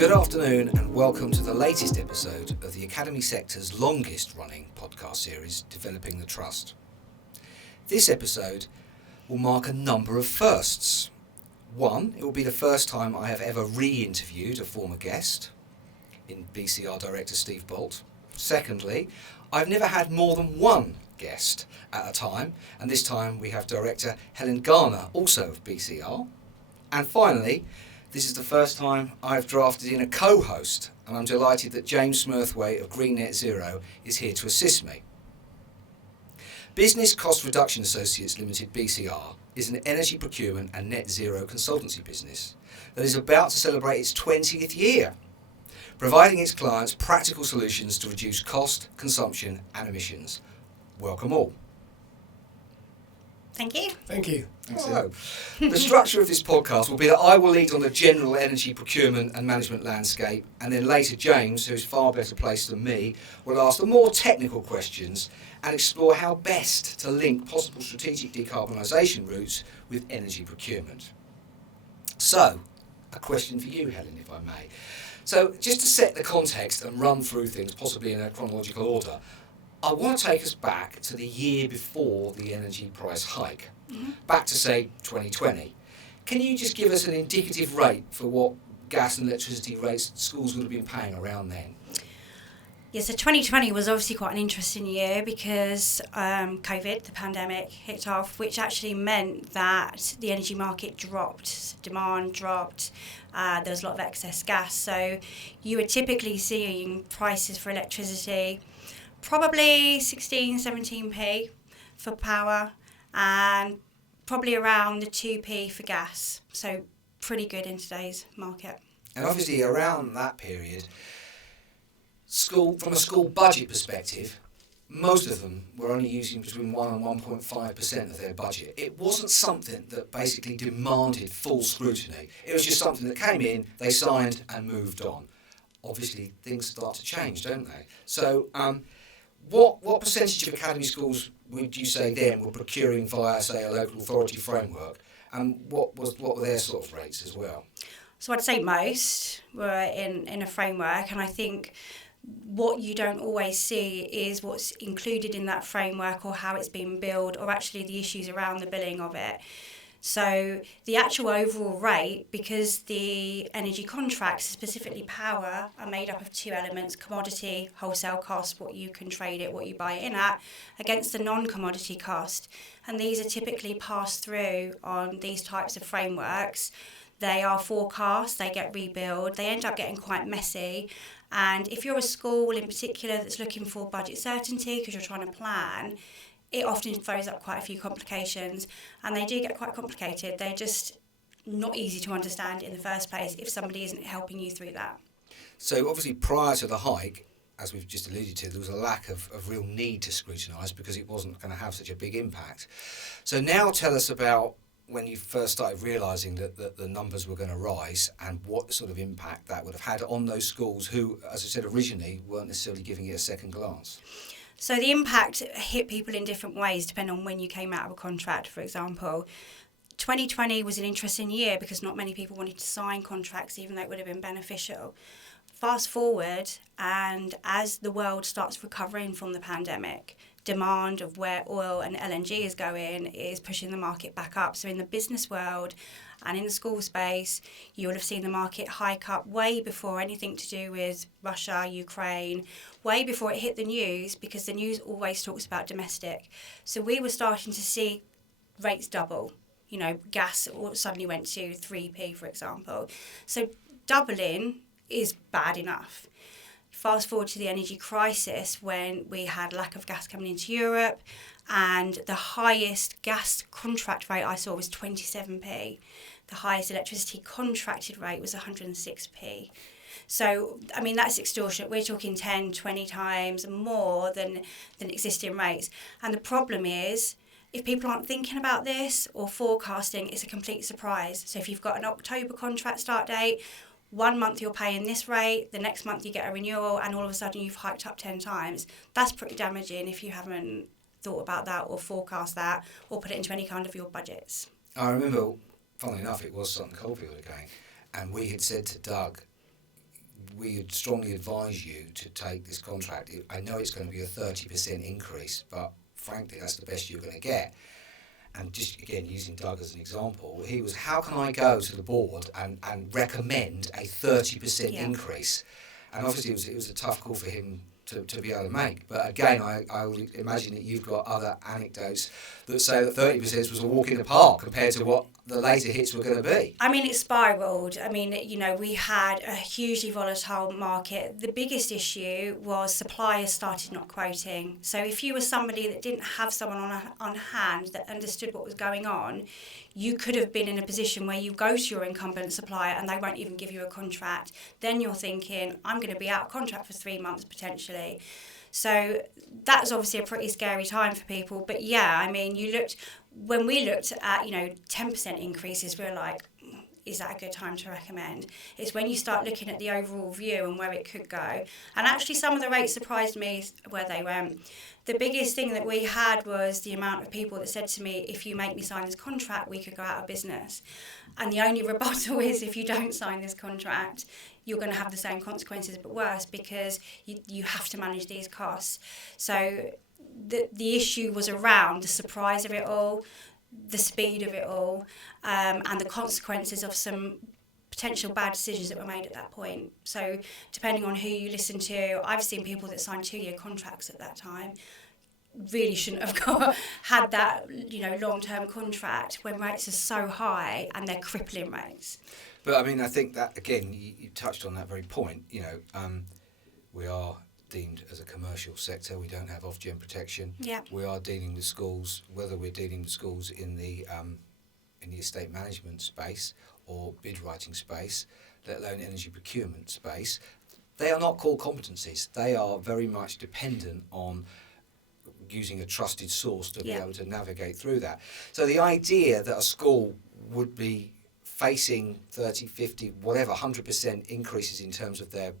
Good afternoon and welcome to the latest episode of the Academy sector's longest running podcast series, Developing the Trust. This episode will mark a number of firsts. One, it will be the first time I have ever re-interviewed a former guest in BCR Director Steve Bolt. Secondly, I've never had more than one guest at a time, and this time we have Director Helen Garner, also of BCR. And finally, this is the first time I've drafted in a co-host, and I'm delighted that James Smurthwaite of Green Net Zero is here to assist me. Business Cost Reduction Associates Limited, BCR, is an energy procurement and net zero consultancy business that is about to celebrate its 20th year, providing its clients practical solutions to reduce cost, consumption and emissions. Welcome all. Thank you. Thank you. Hello. The structure of this podcast will be that I will lead on the general energy procurement and management landscape, and then later James, who is far better placed than me, will ask the more technical questions and explore how best to link possible strategic decarbonisation routes with energy procurement. So, a question for you, Helen, if I may. So, just to set the context and run through things, possibly in a chronological order, I want to take us back to the year before the energy price hike, back to, say, 2020. Can you just give us an indicative rate for what gas and electricity rates schools would have been paying around then? Yeah, so 2020 was obviously quite an interesting year because COVID, the pandemic, hit off, which actually meant that the energy market dropped, demand dropped, there was a lot of excess gas. So you were typically seeing prices for electricity probably 16, 17p for power and probably around the 2p for gas. So pretty good in today's market. And obviously around that period, from a school budget perspective, most of them were only using between 1 and 1.5% of their budget. It wasn't something that basically demanded full scrutiny. It was just something that came in, they signed and moved on. Obviously things start to change, don't they? So what percentage of academy schools would you say then were procuring via, say, a local authority framework, and what were their sort of rates as well? So I'd say most were in a framework, and I think what you don't always see is what's included in that framework or how it's been billed or actually the issues around the billing of it. So the actual overall rate, because the energy contracts, specifically power, are made up of two elements: commodity, wholesale cost, what you can trade it, what you buy it in at, against the non-commodity cost. And these are typically passed through on these types of frameworks. They are forecast, they get rebilled, they end up getting quite messy. And if you're a school in particular that's looking for budget certainty because you're trying to plan, it often throws up quite a few complications, and they do get quite complicated. They're just not easy to understand in the first place if somebody isn't helping you through that. So obviously prior to the hike, as we've just alluded to, there was a lack of real need to scrutinise because it wasn't going to have such a big impact. So now tell us about when you first started realising that the numbers were going to rise and what sort of impact that would have had on those schools who, as I said originally, weren't necessarily giving it a second glance. So the impact hit people in different ways depending on when you came out of a contract, for example. 2020 was an interesting year because not many people wanted to sign contracts even though it would have been beneficial. Fast forward, and as the world starts recovering from the pandemic, demand of where oil and LNG is going is pushing the market back up. So in the business world and in the school space, you will have seen the market hike up way before anything to do with Russia, Ukraine, way before it hit the news, because the news always talks about domestic. So we were starting to see rates double. You know, gas suddenly went to 3p, for example. So doubling is bad enough. Fast forward to the energy crisis when we had lack of gas coming into Europe, and the highest gas contract rate I saw was 27p. The highest electricity contracted rate was 106p. So, I mean, that's extortionate. We're talking 10, 20 times more than existing rates. And the problem is, if people aren't thinking about this or forecasting, it's a complete surprise. So if you've got an October contract start date, 1 month you're paying this rate, the next month you get a renewal, and all of a sudden you've hiked up 10 times. That's pretty damaging if you haven't thought about that or forecast that or put it into any kind of your budgets. I remember, funnily enough, it was Sutton Coldfield again, and we had said to Doug, we would strongly advise you to take this contract. I know it's going to be a 30% increase, but frankly, that's the best you're going to get. And just again, using Doug as an example, he was, how can I go to the board and recommend a 30% increase? And obviously it was a tough call for him to be able to make. But again, I would imagine that you've got other anecdotes that say that 30% was a walk in the park compared to what the later hits were going to be. I mean, it spiralled. I mean, we had a hugely volatile market. The biggest issue was suppliers started not quoting. So if you were somebody that didn't have someone on hand that understood what was going on, you could have been in a position where you go to your incumbent supplier and they won't even give you a contract. Then you're thinking, I'm going to be out of contract for 3 months potentially. So that was obviously a pretty scary time for people. But yeah, I mean, when we looked at, 10% increases, we were like, is that a good time to recommend? It's when you start looking at the overall view and where it could go. And actually some of the rates surprised me where they went. The biggest thing that we had was the amount of people that said to me, if you make me sign this contract, we could go out of business. And the only rebuttal is, if you don't sign this contract, you're going to have the same consequences but worse, because you have to manage these costs. So the issue was around the surprise of it all, the speed of it all, and the consequences of some potential bad decisions that were made at that point. So depending on who you listen to, I've seen people that signed 2-year contracts at that time really shouldn't have had that long-term contract when rates are so high and they're crippling rates. But I mean, I think that again, you touched on that very point. We are deemed as a commercial sector. We don't have off-gen protection. Yeah. We are dealing with schools, whether we're dealing with schools in the estate management space or bid writing space, let alone energy procurement space. They are not core competencies. They are very much dependent on using a trusted source to be able to navigate through that. So the idea that a school would be facing 30, 50, whatever, 100% increases in terms of their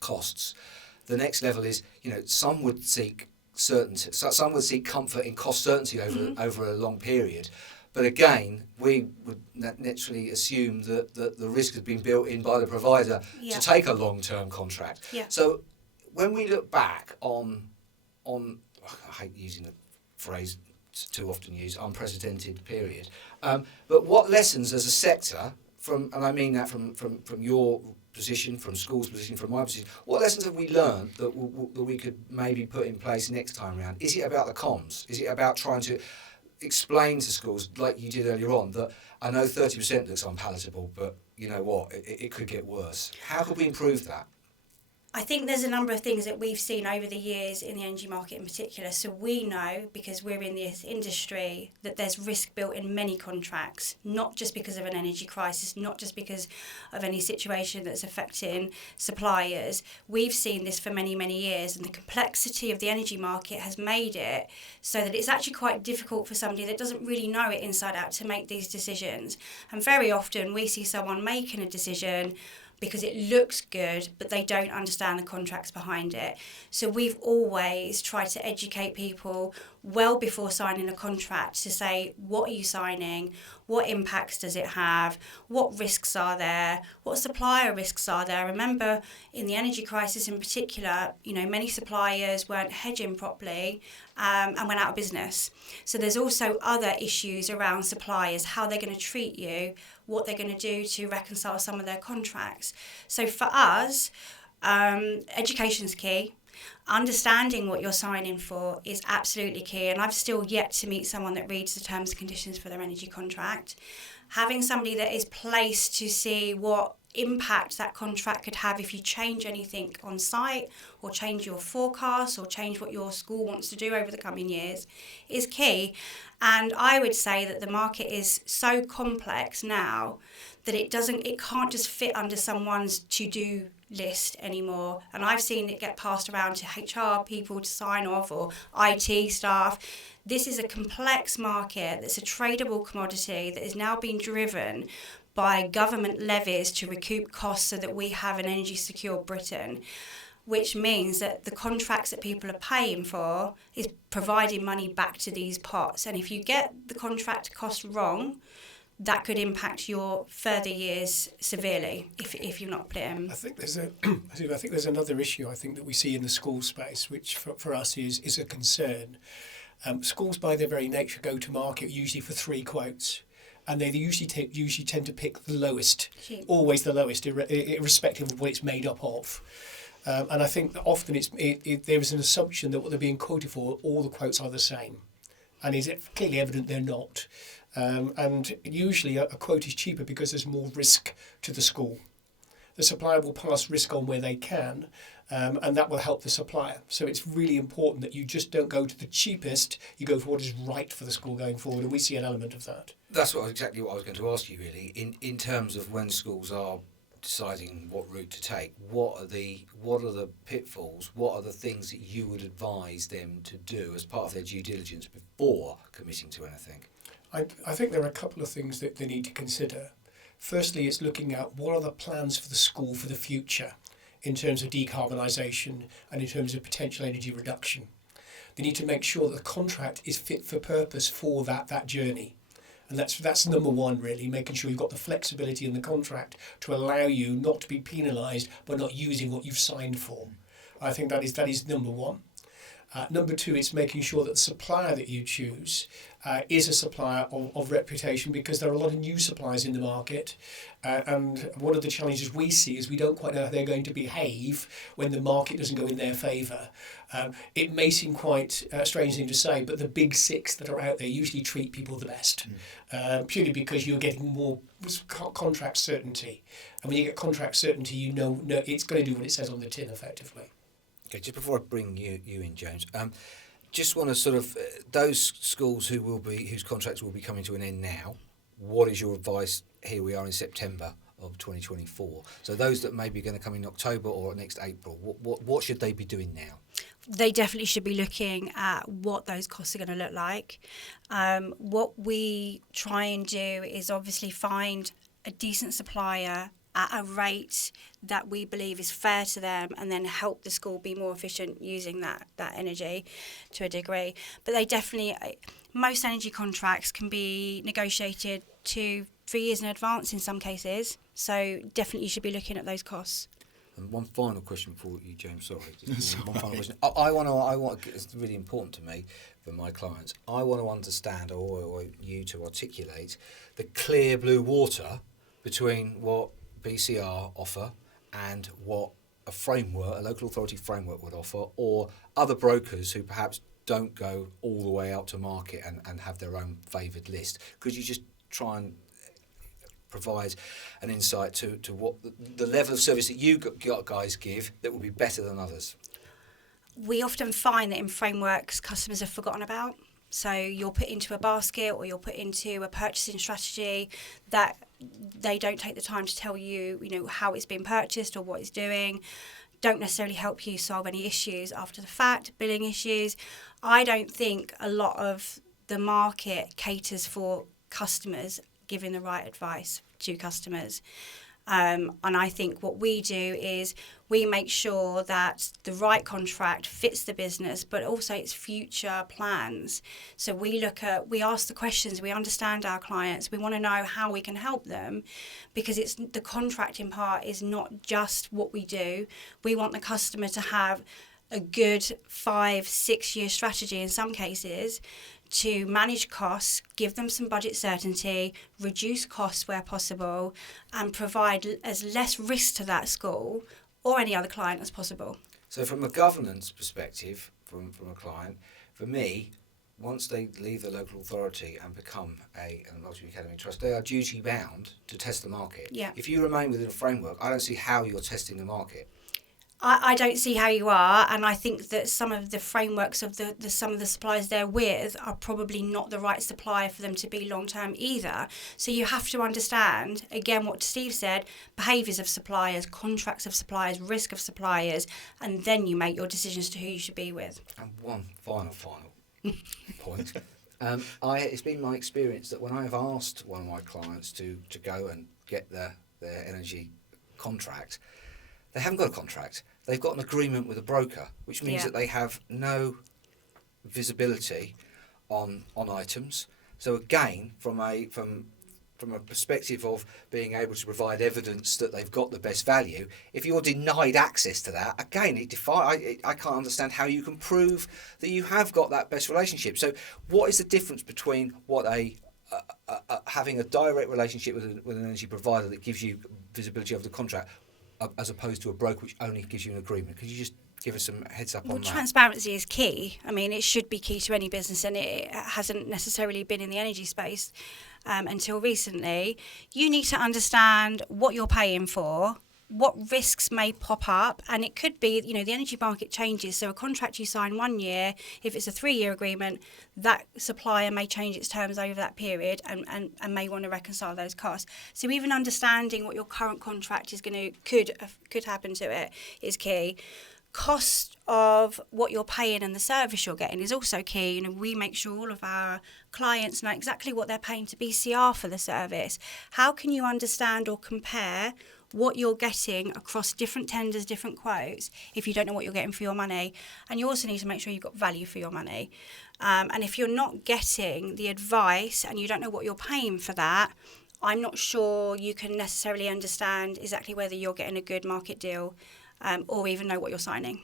costs. The next level is, some would seek certainty, some would seek comfort in cost certainty over a long period. But again, we would naturally assume that the risk has been built in by the provider to take a long-term contract. Yeah. So when we look back on, I hate using the phrase too often used, unprecedented period. But what lessons as a sector, and I mean that from your position, from school's position, from my position, what lessons have we learned that we could maybe put in place next time around? Is it about the comms? Is it about trying to explain to schools, like you did earlier on, that I know 30% looks unpalatable, but you know what, it could get worse. How could we improve that? I think there's a number of things that we've seen over the years in the energy market in particular. So we know, because we're in this industry, that there's risk built in many contracts, not just because of an energy crisis, not just because of any situation that's affecting suppliers. We've seen this for many, many years, and the complexity of the energy market has made it so that it's actually quite difficult for somebody that doesn't really know it inside out to make these decisions. And very often we see someone making a decision because it looks good, but they don't understand the contracts behind it. So we've always tried to educate people well before signing a contract to say, what are you signing? What impacts does it have? What risks are there? What supplier risks are there? Remember, in the energy crisis in particular, many suppliers weren't hedging properly and went out of business. So there's also other issues around suppliers, how they're going to treat you, what they're going to do to reconcile some of their contracts. So for us, education's key. Understanding what you're signing for is absolutely key, and I've still yet to meet someone that reads the terms and conditions for their energy contract. Having somebody that is placed to see what impact that contract could have if you change anything on site, or change your forecast, or change what your school wants to do over the coming years is key. And I would say that the market is so complex now that it can't just fit under someone's to-do list anymore. And I've seen it get passed around to HR people to sign off, or IT staff. This is a complex market that's a tradable commodity that is now being driven by government levies to recoup costs so that we have an energy secure Britain, which means that the contracts that people are paying for is providing money back to these pots. And if you get the contract cost wrong, that could impact your further years severely if you're not put it in. I think there's another issue I think that we see in the school space, which for us is a concern. Schools, by their very nature, go to market usually for 3 quotes, and they usually tend to pick the lowest, always the lowest, irrespective of what it's made up of. And I think that often there is an assumption that what they're being quoted for, all the quotes are the same, and is it clearly evident they're not. And usually a quote is cheaper because there's more risk to the school. The supplier will pass risk on where they can, and that will help the supplier. So it's really important that you just don't go to the cheapest, you go for what is right for the school going forward, and we see an element of that. That's exactly what I was going to ask you, really, in terms of when schools are deciding what route to take. What are the pitfalls? What are the things that you would advise them to do as part of their due diligence before committing to anything? I think there are a couple of things that they need to consider. Firstly, it's looking at what are the plans for the school for the future in terms of decarbonisation and in terms of potential energy reduction. They need to make sure that the contract is fit for purpose for that journey. And that's number one, really, making sure you've got the flexibility in the contract to allow you not to be penalised by not using what you've signed for. I think that is number one. Number two, it's making sure that the supplier that you choose is a supplier of reputation, because there are a lot of new suppliers in the market. And one of the challenges we see is we don't quite know how they're going to behave when the market doesn't go in their favour. It may seem quite a strange thing to say, but the big 6 that are out there usually treat people the best, purely because you're getting more contract certainty. And when you get contract certainty, you know it's going to do what it says on the tin, effectively. Okay, just before I bring you in, James, just want to sort of those schools whose contracts will be coming to an end now. What is your advice? Here we are in September of 2024. So those that may be going to come in October or next April, what should they be doing now? They definitely should be looking at what those costs are going to look like. What we try and do is obviously find a decent supplier at a rate that we believe is fair to them, and then help the school be more efficient using that energy to a degree. But most energy contracts can be negotiated 2-3 years in advance in some cases, so definitely you should be looking at those costs. And one final question for you, James. Sorry, one final question. I want. It's really important to me for my clients. I want to understand, or you to articulate, the clear blue water between what BCR offer and what a local authority framework would offer, or other brokers who perhaps don't go all the way out to market and have their own favoured list. Could you just try and provide an insight to what the level of service that you guys give that will be better than others? We often find that in frameworks customers are forgotten about. So you're put into a basket, or you're put into a purchasing strategy that they don't take the time to tell you, how it's been purchased or what it's doing. Don't necessarily help you solve any issues after the fact, billing issues. I don't think a lot of the market caters for customers giving the right advice to customers. And I think what we do is we make sure that the right contract fits the business, but also its future plans. So we ask the questions, we understand our clients, we want to know how we can help them, because it's the contracting part is not just what we do. We want the customer to have a good 5-6 year strategy in some cases, to manage costs, give them some budget certainty, reduce costs where possible, and provide as less risk to that school or any other client as possible. So from a governance perspective, from a client, for me, once they leave the local authority and become a multi-academy trust, they are duty bound to test the market. Yeah. If you remain within a framework, I don't see how you're testing the market. I don't see how you are, and I think that some of the frameworks of some of the suppliers they're with are probably not the right supplier for them to be long term either. So you have to understand, again, what Steve said, behaviours of suppliers, contracts of suppliers, risk of suppliers, and then you make your decisions to who you should be with. And one final point. It's been my experience that when I have asked one of my clients to go and get their energy contract, they haven't got a contract. They've got an agreement with a broker, which means that they have no visibility on items. So again, from from a perspective of being able to provide evidence that they've got the best value, if you're denied access to that, again, I can't understand how you can prove that you have got that best relationship. So what is the difference between what having a direct relationship with an energy provider that gives you visibility of the contract as opposed to a broker which only gives you an agreement? Could you just give us some heads up on that? Transparency is key. I mean, it should be key to any business, and it hasn't necessarily been in the energy space until recently. You need to understand what you're paying for, what risks may pop up, and it could be, the energy market changes. So a contract you sign 1 year, if it's a 3-year agreement, that supplier may change its terms over that period and may want to reconcile those costs. So even understanding what your current contract is could happen to it is key. Cost of what you're paying and the service you're getting is also key. We make sure all of our clients know exactly what they're paying to BCR for the service. How can you understand or compare what you're getting across different tenders, different quotes, if you don't know what you're getting for your money? And you also need to make sure you've got value for your money. And if you're not getting the advice and you don't know what you're paying for that, I'm not sure you can necessarily understand exactly whether you're getting a good market deal or even know what you're signing.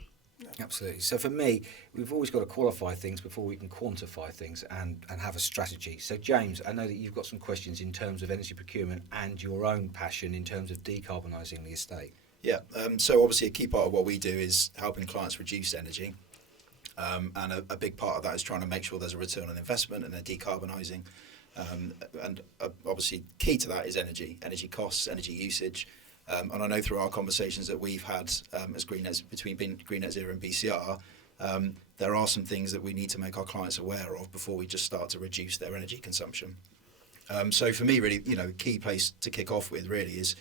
Absolutely. So for me, we've always got to qualify things before we can quantify things and have a strategy. So James, I know that you've got some questions in terms of energy procurement and your own passion in terms of decarbonising the estate. Yeah, so obviously a key part of what we do is helping clients reduce energy. And a big part of that is trying to make sure there's a return on investment and they're decarbonising. And obviously key to that is energy costs, energy usage. And I know through our conversations that we've had as between Green Net Zero and BCR, there are some things that we need to make our clients aware of before we just start to reduce their energy consumption. So for me, really, key place to kick off with really is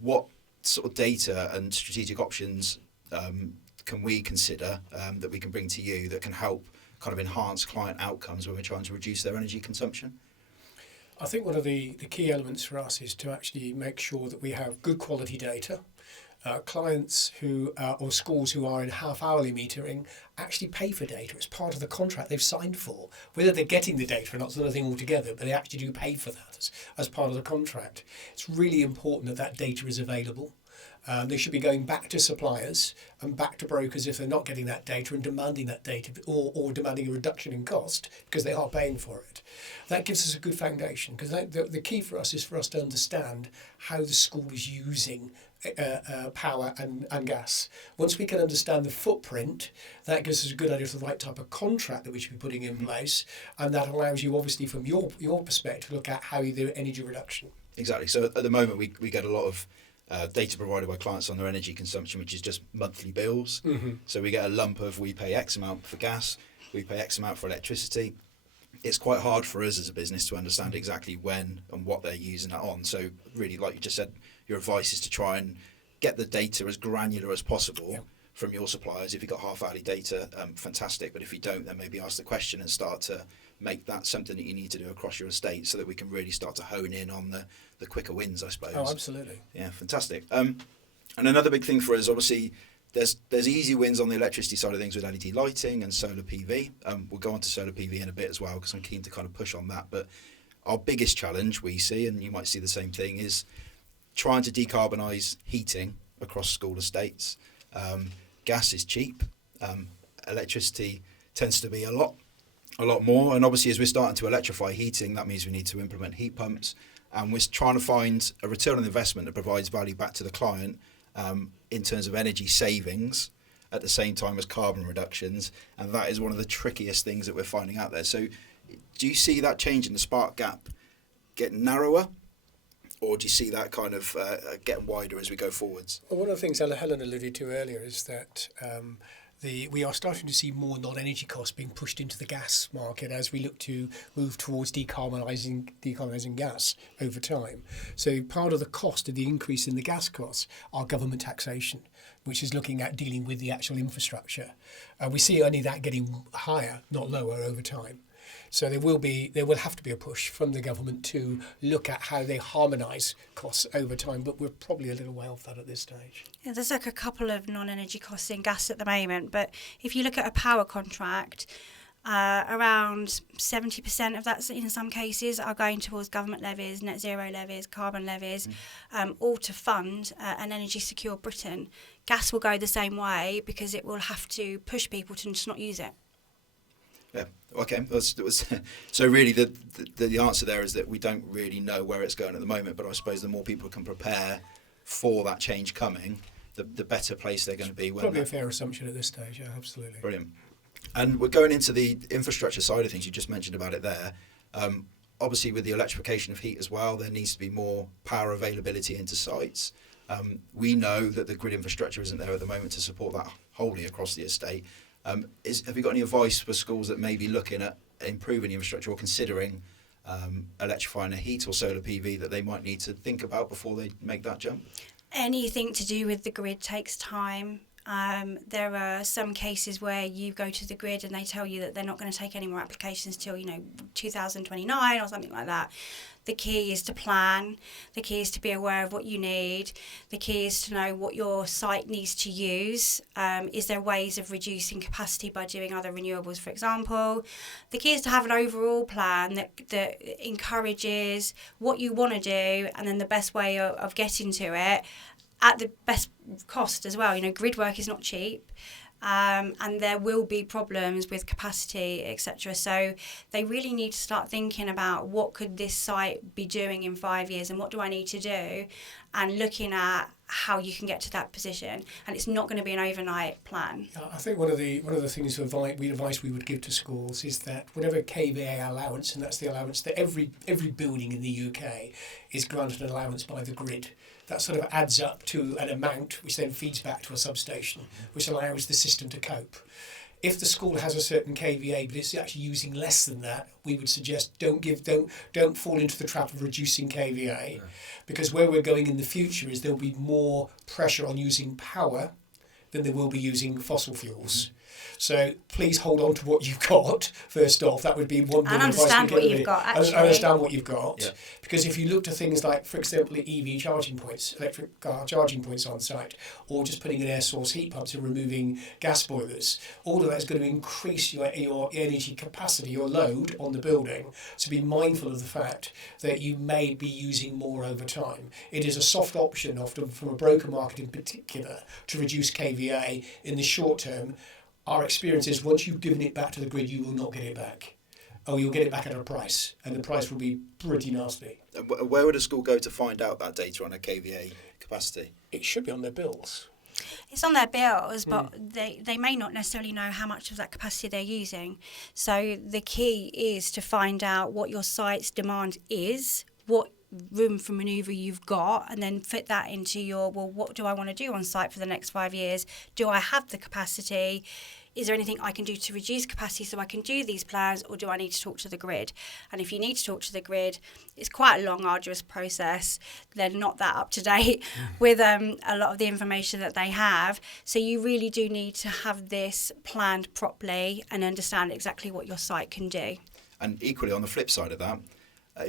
what sort of data and strategic options can we consider that we can bring to you that can help kind of enhance client outcomes when we're trying to reduce their energy consumption? I think one of the key elements for us is to actually make sure that we have good quality data. Clients or schools who are in half-hourly metering actually pay for data. It's part of the contract they've signed for. Whether they're getting the data or not is another thing altogether, but they actually do pay for that as part of the contract. It's really important that data is available. They should be going back to suppliers and back to brokers if they're not getting that data and demanding that data or demanding a reduction in cost because they are paying for it. That gives us a good foundation because the key for us is for us to understand how the school is using power and gas. Once we can understand the footprint, that gives us a good idea of the right type of contract that we should be putting in place, and that allows you obviously from your perspective to look at how you do energy reduction. Exactly. So at the moment we get a lot of data provided by clients on their energy consumption, which is just monthly bills. Mm-hmm. So we get a lump of we pay X amount for gas, we pay X amount for electricity. It's quite hard for us as a business to understand exactly when and what they're using that on. So really, like you just said, your advice is to try and get the data as granular as possible from your suppliers. If you've got half-hourly data, fantastic. But if you don't, then maybe ask the question and start to make that something that you need to do across your estate so that we can really start to hone in on the quicker wins, I suppose. Oh, absolutely. Yeah, fantastic. And another big thing for us, obviously, there's easy wins on the electricity side of things with LED lighting and solar PV. We'll go on to solar PV in a bit as well because I'm keen to kind of push on that. But our biggest challenge we see, and you might see the same thing, is trying to decarbonise heating across school estates. Gas is cheap. Electricity tends to be a lot more. And obviously, as we're starting to electrify heating, that means we need to implement heat pumps. And we're trying to find a return on investment that provides value back to the client in terms of energy savings at the same time as carbon reductions. And that is one of the trickiest things that we're finding out there. So do you see that change in the spark gap getting narrower? Or do you see that kind of getting wider as we go forwards? Well, one of the things Helen alluded to earlier is that we are starting to see more non-energy costs being pushed into the gas market as we look to move towards decarbonising gas over time. So part of the cost of the increase in the gas costs are government taxation, which is looking at dealing with the actual infrastructure. We see only that getting higher, not lower, over time. So there will have to be a push from the government to look at how they harmonise costs over time, but we're probably a little way off that at this stage. Yeah, there's like a couple of non-energy costs in gas at the moment, but if you look at a power contract, Around 70% of that, in some cases, are going towards government levies, net zero levies, carbon levies, all to fund an energy secure Britain. Gas will go the same way because it will have to push people to just not use it. Yeah. Okay. So really, the answer there is that we don't really know where it's going at the moment. But I suppose the more people can prepare for that change coming, the better place they're going to be. Probably a fair assumption at this stage. Yeah, absolutely. Brilliant. And we're going into the infrastructure side of things. You just mentioned about it there. Obviously, with the electrification of heat as well, there needs to be more power availability into sites. We know that the grid infrastructure isn't there at the moment to support that wholly across the estate. Have you got any advice for schools that may be looking at improving the infrastructure or considering electrifying a heat or solar PV that they might need to think about before they make that jump? Anything to do with the grid takes time. There are some cases where you go to the grid and they tell you that they're not going to take any more applications till 2029 or something like that. The key is to plan. The key is to be aware of what you need. The key is to know what your site needs to use. Is there ways of reducing capacity by doing other renewables, for example? The key is to have an overall plan that encourages what you want to do and then the best way of getting to it at the best cost as well. Grid work is not cheap. And there will be problems with capacity, etc. So they really need to start thinking about what could this site be doing in 5 years and what do I need to do, and looking at how you can get to that position. And it's not going to be an overnight plan. I think one of the things advice we would give to schools is that whatever KVA allowance, and that's the allowance that every building in the UK is granted an allowance by the grid. That sort of adds up to an amount which then feeds back to a substation, which allows the system to cope. If the school has a certain KVA but it's actually using less than that, we would suggest don't fall into the trap of reducing KVA, because where we're going in the future is there'll be more pressure on using power than there will be using fossil fuels. So please hold on to what you've got, first off. That would be one bit of advice. And understand what you've got, actually. Understand what you've got. Yeah. Because if you look to things like, for example, EV charging points, electric car charging points on site, or just putting in air source heat pumps and removing gas boilers, all of that is going to increase your energy capacity, your load on the building. So be mindful of the fact that you may be using more over time. It is a soft option, often from a broker market in particular, to reduce KVA in the short term. Our experience is once you've given it back to the grid, you will not get it back. Or you'll get it back at a price, and the price will be pretty nasty. Where would a school go to find out that data on a KVA capacity? It should be on their bills. It's on their bills, but they may not necessarily know how much of that capacity they're using. So the key is to find out what your site's demand is, what room for manoeuvre you've got, and then fit that into what do I want to do on site for the next 5 years? Do I have the capacity? Is there anything I can do to reduce capacity so I can do these plans, or do I need to talk to the grid? And if you need to talk to the grid, it's quite a long, arduous process. They're not that up to date with a lot of the information that they have. So you really do need to have this planned properly and understand exactly what your site can do. And equally, on the flip side of that,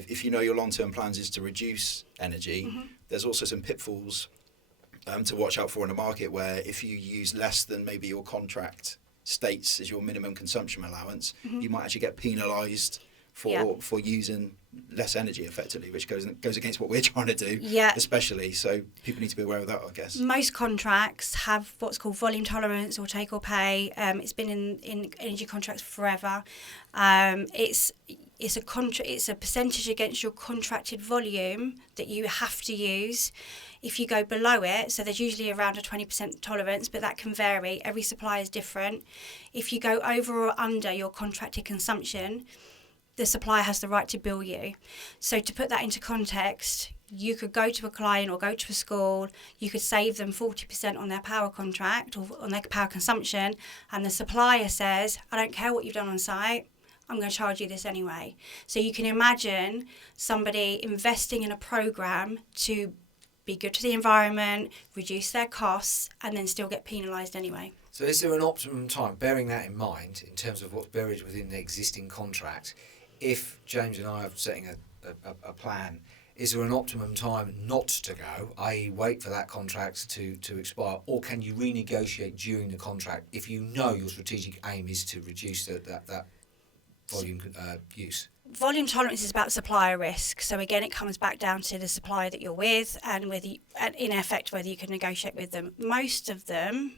if you know your long-term plans is to reduce energy, there's also some pitfalls to watch out for in a market where if you use less than maybe your contract states as your minimum consumption allowance, you might actually get penalised for using less energy effectively, which goes against what we're trying to do, especially. So people need to be aware of that, I guess. Most contracts have what's called volume tolerance or take or pay. It's been in energy contracts forever. It's a percentage against your contracted volume that you have to use. If you go below it, so there's usually around a 20% tolerance, but that can vary. Every supplier is different. If you go over or under your contracted consumption, the supplier has the right to bill you. So to put that into context, you could go to a client or go to a school, you could save them 40% on their power contract or on their power consumption, and the supplier says, I don't care what you've done on site, I'm going to charge you this anyway. So you can imagine somebody investing in a programme to be good to the environment, reduce their costs, and then still get penalised anyway. So is there an optimum time, bearing that in mind, in terms of what's buried within the existing contract, if James and I are setting a plan, is there an optimum time not to go, i.e. wait for that contract to expire, or can you renegotiate during the contract if you know your strategic aim is to reduce that volume use? Volume tolerance is about supplier risk. So again, it comes back down to the supplier that you're with, and whether and in effect whether you can negotiate with them. Most of them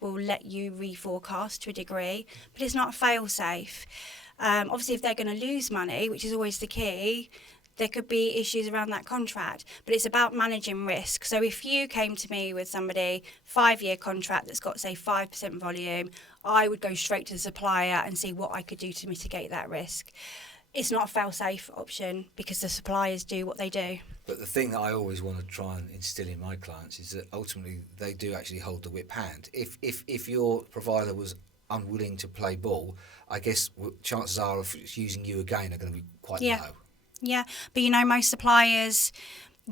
will let you reforecast to a degree, but it's not fail-safe. Obviously, if they're going to lose money, which is always the key, there could be issues around that contract, but it's about managing risk. So if you came to me with somebody 5-year contract that's got, say, 5% volume, I would go straight to the supplier and see what I could do to mitigate that risk. It's not a fail-safe option because the suppliers do what they do. But the thing that I always want to try and instill in my clients is that ultimately they do actually hold the whip hand. If your provider was unwilling to play ball, I guess chances are of using you again are going to be quite low. Yeah, but most suppliers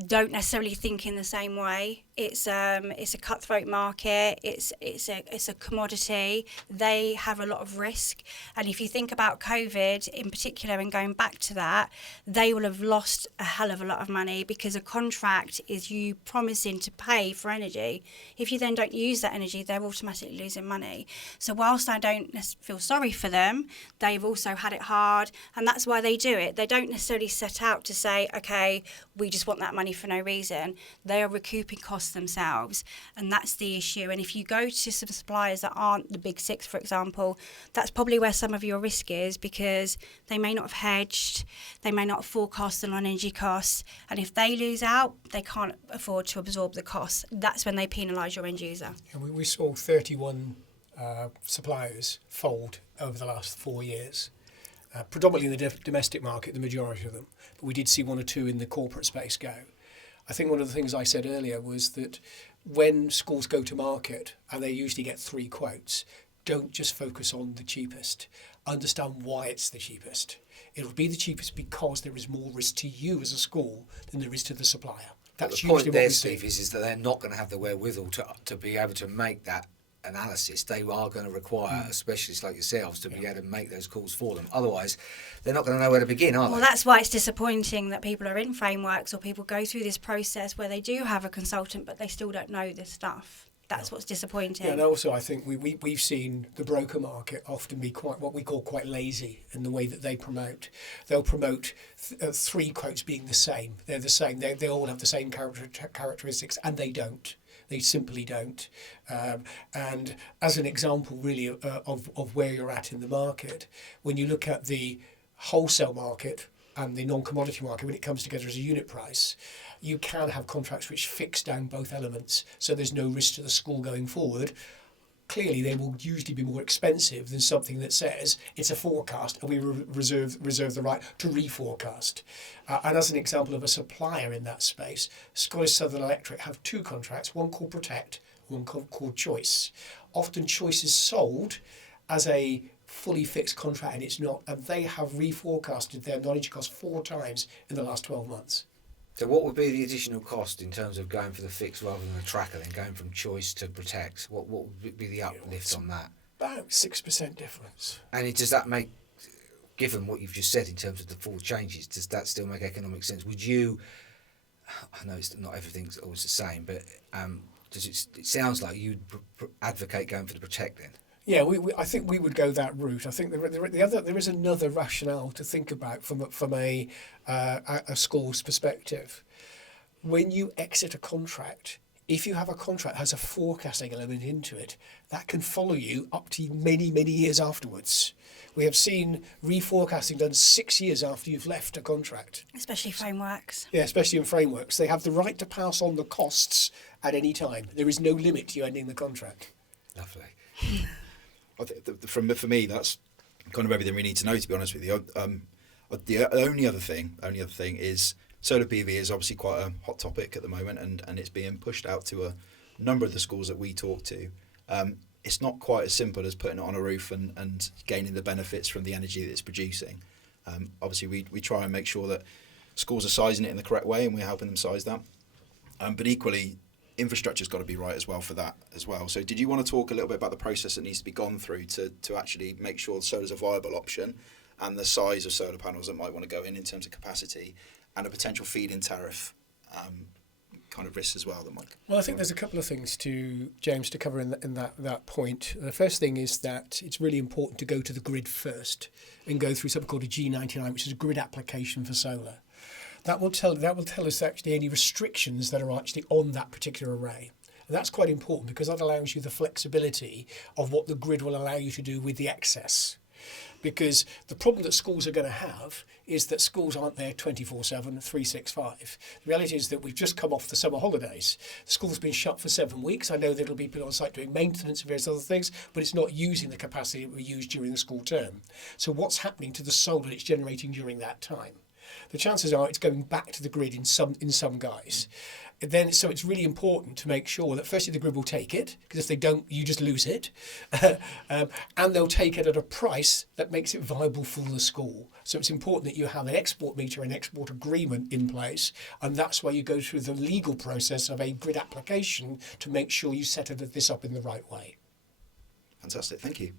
don't necessarily think in the same way. It's a cutthroat market. It's a commodity. They have a lot of risk, and if you think about COVID in particular and going back to that, they will have lost a hell of a lot of money because a contract is you promising to pay for energy. If you then don't use that energy, they're automatically losing money. So whilst I don't feel sorry for them, they've also had it hard, and that's why they do it. They don't necessarily set out to say, okay, we just want that money for no reason. They are recouping costs themselves, and that's the issue. And if you go to some suppliers that aren't the big six, for example, that's probably where some of your risk is, because they may not have hedged, they may not have forecasted on energy costs, and if they lose out, they can't afford to absorb the costs. That's when they penalise your end user. And we saw 31 suppliers fold over the last 4 years. Predominantly in the domestic market, the majority of them, but we did see 1 or 2 in the corporate space go. I think one of the things I said earlier was that when schools go to market, and they usually get 3 quotes, don't just focus on the cheapest. Understand why it's the cheapest. It'll be the cheapest because there is more risk to you as a school than there is to the supplier. That's the point usually there, what we Steve, see. is that they're not going to have the wherewithal to be able to make that analysis. They are going to require a specialist like yourselves to be able to make those calls for them. Otherwise, they're not going to know where to begin, are they? Well, that's why it's disappointing that people are in frameworks or people go through this process where they do have a consultant, but they still don't know this stuff. That's what's disappointing. Yeah, and also I think we've seen the broker market often be quite what we call quite lazy in the way that they promote. They'll promote 3 quotes being the same. They're the same. They all have the same characteristics, and they don't. They simply don't. And as an example, really, of where you're at in the market, when you look at the wholesale market and the non-commodity market, when it comes together as a unit price, you can have contracts which fix down both elements, so there's no risk to the school going forward. Clearly, they will usually be more expensive than something that says it's a forecast and we reserve the right to reforecast. And as an example of a supplier in that space, Scottish Southern Electric have 2 contracts, one called Protect, one called Choice. Often Choice is sold as a fully fixed contract, and it's not. And they have reforecasted their knowledge cost 4 times in the last 12 months. So what would be the additional cost in terms of going for the fix rather than the tracker, then going from Choice to Protect? What would be the uplift on that? About 6% difference. And does that make, given what you've just said in terms of the 4 changes, does that still make economic sense? Would you, I know it's not everything's always the same, but it sounds like you'd advocate going for the Protect then? Yeah, I think we would go that route. I think there is another rationale to think about from a school's perspective. When you exit a contract, if you have a contract that has a forecasting element into it, that can follow you up to many, many years afterwards. We have seen reforecasting done 6 years after you've left a contract. Especially frameworks. Yeah, especially in frameworks. They have the right to pass on the costs at any time. There is no limit to you ending the contract. Lovely. I think for me, that's kind of everything we need to know, to be honest with you. The only other thing is solar PV is obviously quite a hot topic at the moment, and it's being pushed out to a number of the schools that we talk to. It's not quite as simple as putting it on a roof and gaining the benefits from the energy that it's producing. Obviously, we try and make sure that schools are sizing it in the correct way, and we're helping them size that. But equally, infrastructure's got to be right as well for that as well. So did you want to talk a little bit about the process that needs to be gone through to actually make sure solar's a viable option, and the size of solar panels that might want to go in terms of capacity, and a potential feed-in tariff kind of risks as well that might. Well, I think there's a couple of things to James to cover in that point. The first thing is that it's really important to go to the grid first and go through something called a G99, which is a grid application for solar. That will tell us actually any restrictions that are actually on that particular array. And that's quite important because that allows you the flexibility of what the grid will allow you to do with the excess. Because the problem that schools are going to have is that schools aren't there 24/7, 365. The reality is that we've just come off the summer holidays. The school's been shut for 7 weeks. I know there'll be people on site doing maintenance and various other things, but it's not using the capacity that we used during the school term. So what's happening to the solar it's generating during that time? The chances are it's going back to the grid in some guise. Then, so it's really important to make sure that firstly the grid will take it, because if they don't, you just lose it, and they'll take it at a price that makes it viable for the school. So it's important that you have an export meter and export agreement in place, and that's why you go through the legal process of a grid application to make sure you set this up in the right way. Fantastic, thank you.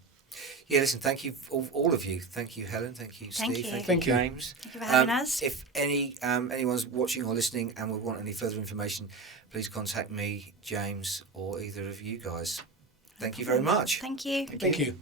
Yeah, listen, thank you, all of you. Thank you, Helen. Thank you, Steve. Thank you. Thank you. James. Thank you for having us. If anyone's watching or listening and would want any further information, please contact me, James, or either of you guys. Thank you very much. Thank you. Thank you.